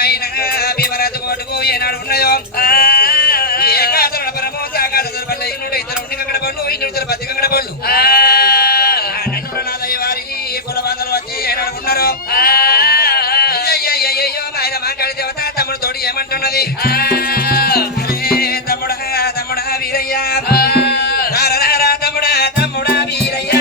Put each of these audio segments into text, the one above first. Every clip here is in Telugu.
నాయన భీమరాజు కోటకు ఏనాడు ఉన్నాయో ఏకాదరుల పరమో సాగాదరు వల్ల ఇన్నుడు ఇద్దరు ఉండి కంగడ పళ్ళు ఇన్నుడు పత్తి కంగడ పళ్ళు నాదయ్య వారి కులబాధలు వచ్చి ఏనాడు ఉన్నారు అయ్యో ఆయన మాట్లాడి దేవత తమ్ముడు తోడి ఏమంటున్నది తమ్ముడా తమ్ముడా వీరయ్య తమ్ముడా తమ్ముడా వీరయ్య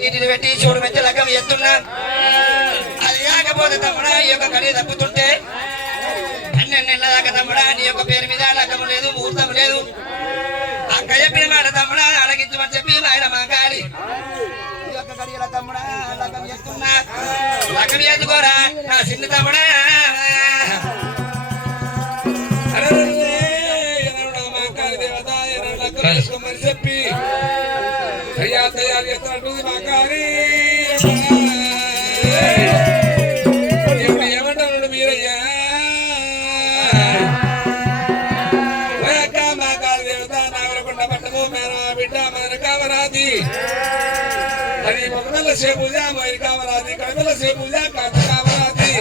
నీటిని పెట్టి చూడు మెచ్చ లగ్గం ఎత్తున్నా అది కాకపోతే తమ్ముడా ఈ యొక్క కడి తప్పుతుంటే 12 నెలల దాకా తమ్ముడా నీ యొక్క పేరు మీద లగ్గం లేదు ముహూర్తం లేదు అక్క చెప్పిన మాట తమ్ముడా అలగించమని చెప్పి ఆయన మా కాలి ఈ యొక్క కడియల తమ్ముడా లగ్గం ఎత్తున్నా లగ్గం ఎత్తుకోరా నా చిన్న తమ్ముడా చెప్పి తయారు చేస్తాడు మా కాలి అది మొగల సేపుజ మరి కామరాజి కడపల సేపుజ కాట కామరాజి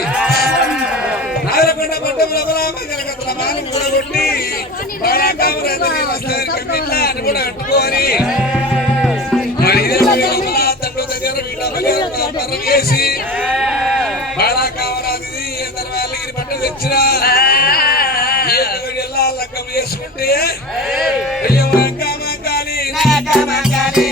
నారకొండ పట్టముల బలామగలగతల మాను కూడగొట్టి బాలా కామరాజి వస్తారు కమ్మిట్ల అని కూడా అంటుకోని మరి దేవల తండ్రి దగ్గర వీళ్ళ పర్రం చేసి బాలా కామరాజి దర్వాలగిరి పట్ట తెచ్చినా ఎలా లక్కం చేసుకుంటే అయ్యో కామాకాలి కామాకాలి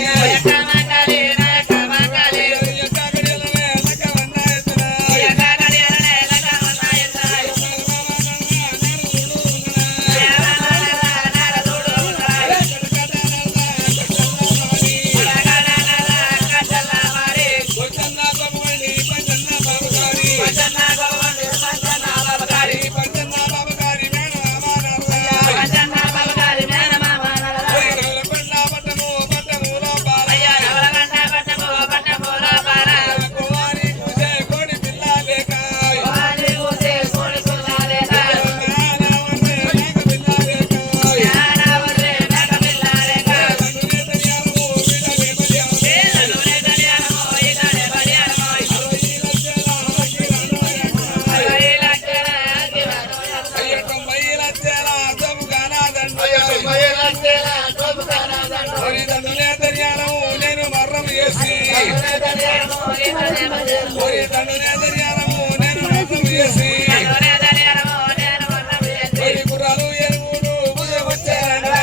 నేను మర్రం చేసి గుర్రాలు ఎరువులు వచ్చారండి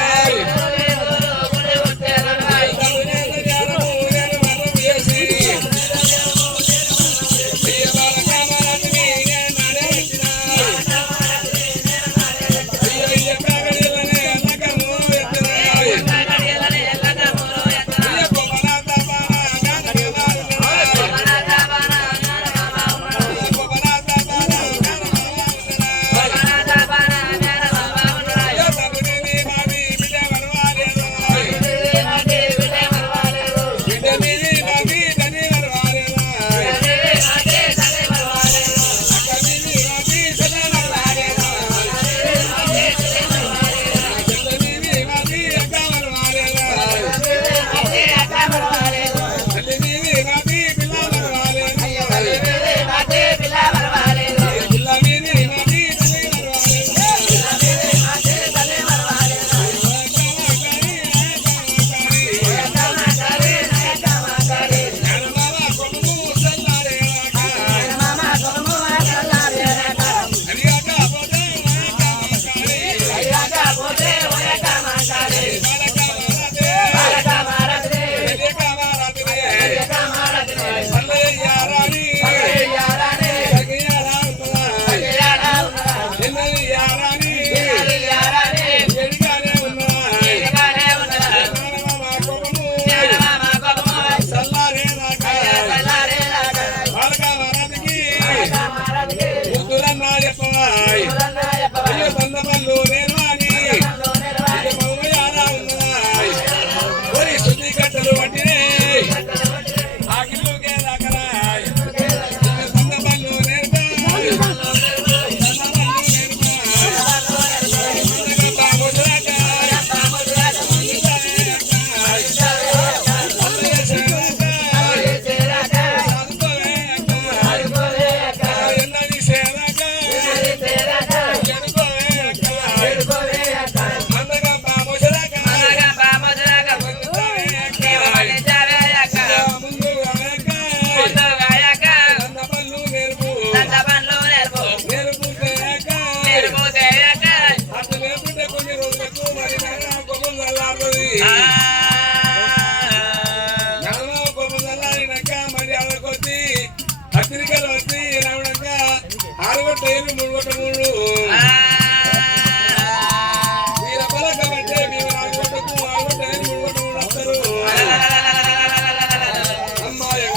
పత్రికలు వచ్చి రావడంగా 6 గంటల 3 గంటల 3 వీర పలక అంటే మేము 4 గంటలకు 6 గంటల 3 గంటల 3 వస్తారు అమ్మాయి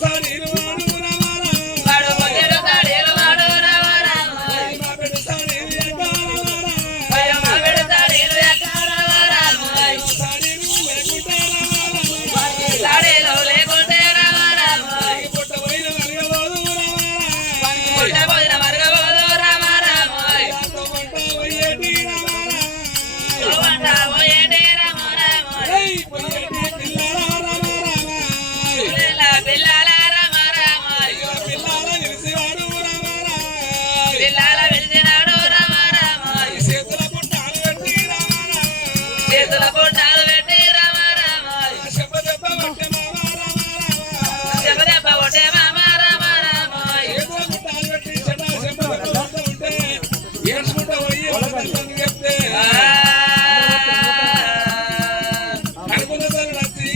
సాడీలు వాడు రామారా వాడు పొట్టెడు తాడేలు వాడు రామారామ మా బిడ్డ సాడీలు ఎక్కారామారా అయ్య మామిడి తాడేలు ఎక్కారామారామ సాడీలు లేకుంటే రామారా తాడేలు లేకుంటే రామారామ పుట్ట పోయిన మరగబోదు రామారా పుట్ట పోయిన మరగబోదు రామారామ యాతో వంట పోయేటి రామారా వంట పోయేటి రామారామ ఏయ్ పోయేటి పిల్లల రామారా పిల్లల రామారామ పిల్లల నిలిసివాడు రామారా పిల్లల వెలిసినాడు రామారామ చేతుల పుట్టాలు పెట్టి రామారా చేతుల పుట్టాలు పెట్టి రామారామ చెప్ప చెప్ప పట్టే మామ రామారా దెబ్బ దెబ్బ కొట్టే మామ రామారామ చేతుల పుట్టాలు పెట్టి చెడ్డ చెప్ప పట్టు ఉంటే ఏడ్చుకుంటా పోయి వాళ్ళ తల్లిని చెప్తే కడుపున తల్లి నచ్చి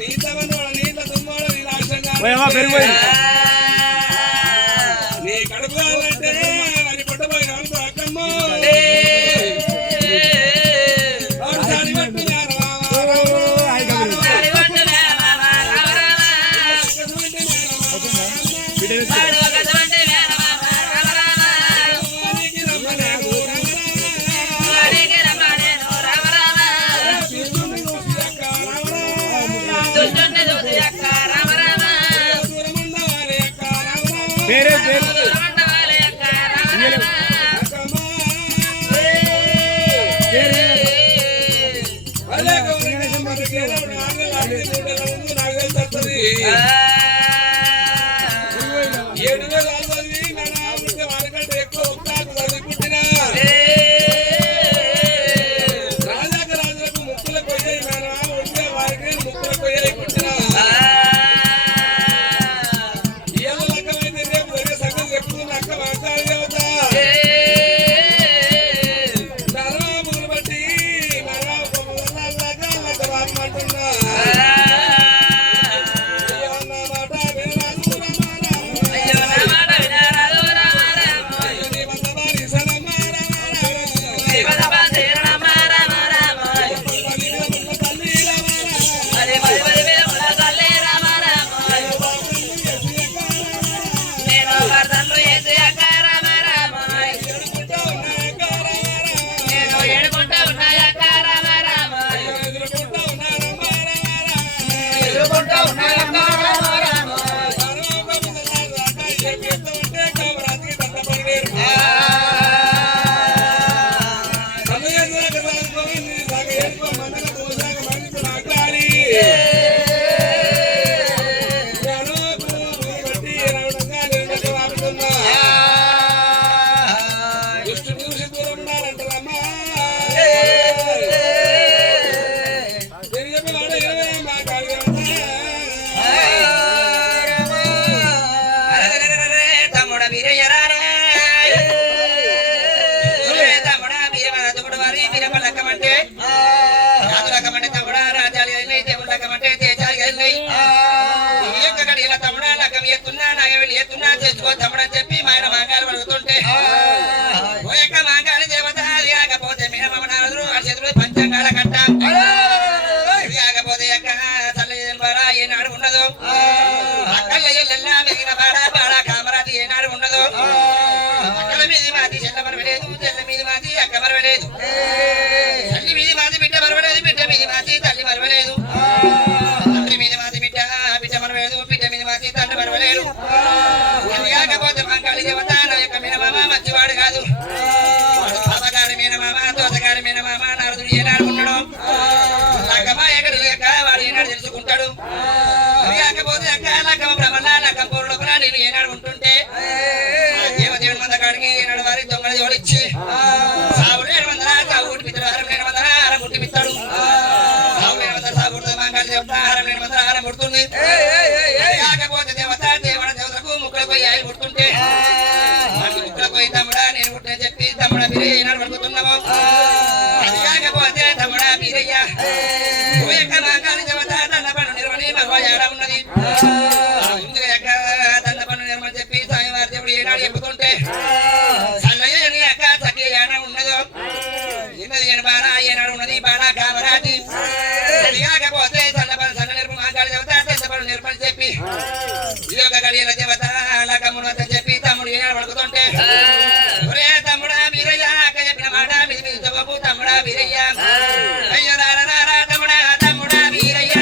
నీతమని వాళ్ళ నీళ్ళ తుమ్మోడు నీ రాష్ట్రంగా నీ కడుపు కావాలంటే మరి పుట్టబోయిన వాళ్ళతో అక్కమ్మ వాడు సాడి పట్టు తాడిపట్టు మేనమామ రామరామ వాడు ఒక తోటి మేనమామ రామరామ వాడికి రమ్మనేను రామరామ దుష్టుణ్ణి చూసి అక్క రామరామ దూరమండవాలి అక్క రామరామ అయ్యో నా మాట వినరాదు రామరామ శివదపాసి రామరామ మరి మరి మరి వేముల తల్లి రామరామ నేను భర్తను వేసి అక్క రామరామ నేను ఏడుకుంటా ఉన్నా అక్క రామరామ ఎదురుకుంటా ఉన్నా అక్క రామరామ తమ్ముడ వీరయ్యరారా తమ్ముడ వీరమదుడు వారి వీరమలకమంటే రాజులకమంటే తమ్ముడ రాజాలు వెళ్ళి దేవుడు లకమంటే దేశాలు వెళ్ళి ఈ యొక్క గడియల తమ్ముడ లకం ఎత్తున్నా నాగవెళ్ళి ఎత్తున్నా తెచ్చుకో తమ్ముడని చెప్పి ఆయన మాంగాలు అడుగుతుంటే ఓ యొక్క మాంగాలి దేవత లేకపోతే మీనమ్మ నారదుడు వాడి చేతులు పంచంగాల కట్ట లేకపోతే యొక్క తల్లి ఏనాడు ఉండదు అక్కల ఎల్లెల్లా మెగిన బాడ బాడ కామరాది ఏనాడు ఉండదు అక్కల మీది మాది చెల్ల మరవలేదు చెల్ల మీది మాది అక్క మరవలేదు తల్లి మీది మాది బిడ్డ మరవలేదు బిడ్డ మీది మాది తల్లి మరవలేదు తండ్రి మీది మాది బిడ్డ బిడ్డ మరవలేదు బిడ్డ మీది మాది తండ్రి మరవలేదు కాకపోతే మంగాళి దేవత నా యొక్క మీనమామ మంచివాడు కాదు పాపగారి మీనమామ దోసగారి మీనమామ నారదుడు ఏనాడు ఉన్నాడు లక్కమ్మ ఎక్కడు లేక వాడు ఏనాడు తెలుసుకుంటాడు కాకపోతే అక్క లక్కమ్మ బ్రహ్మణ లక్కం పూర్ణకున నేను ఏనాడు ఉంటుంటే దేవదేవుడి మంద కాడికి ఏనాడు వారి దొంగల జోడిచ్చి సాగు 700 సాగు గుట్టి పిత్తడు 600 గుట్టి పిత్తాడు సాగు 700 సాగు గుడి మంగాళి దేవత 600 హారం గుర్తుంది కాకపోతే దేవత దేవత దేవతకు ముక్కుల యొక్క గడియల దేవత లకమును అని చెప్పి తమ్ముడు ఏనాడు పడుకుతుంటే ఒరే తమ్ముడా వీరయ్య అక్క చెప్పిన మాట మీద మీద చెప్పు తమ్ముడా వీరయ్య అయ్యో రారా తమ్ముడా తమ్ముడా వీరయ్య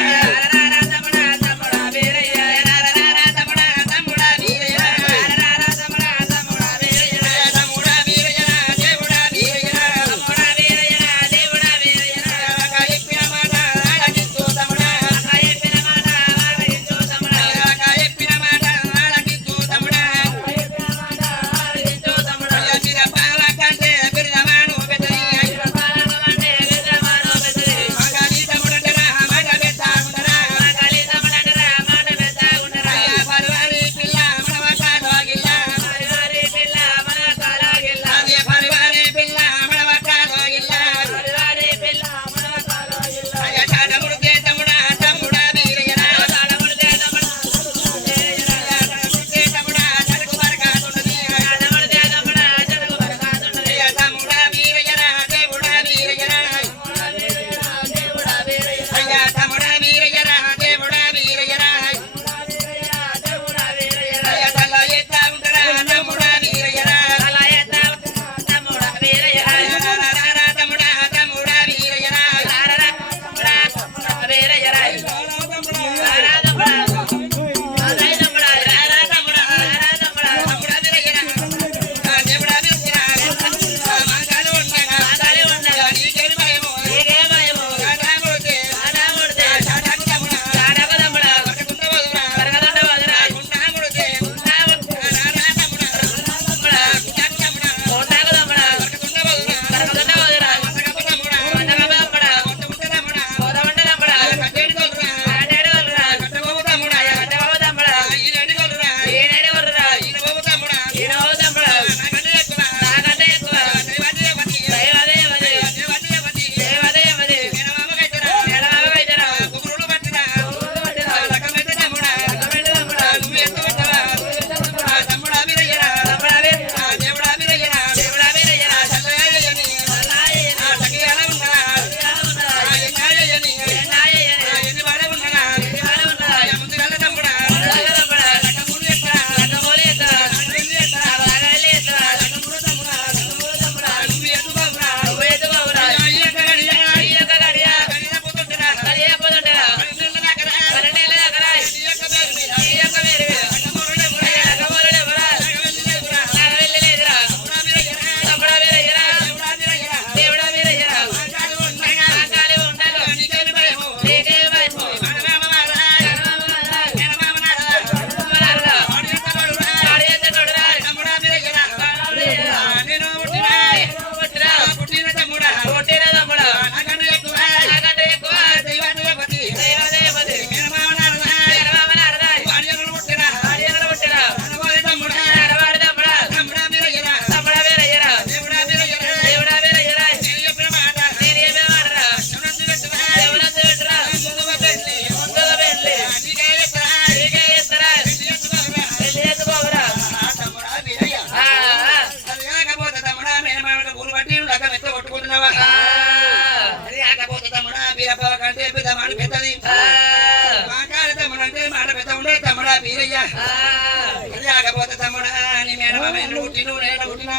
కాకపోతే తమ్ముడా నీ మేనమామ ఎన్ను పుట్టిను నేను పుట్టినా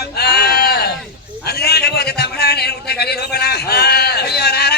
అది కాకపోతే తమ్ముడా నేను పుట్టిన గడి లోపల అయ్యో రారా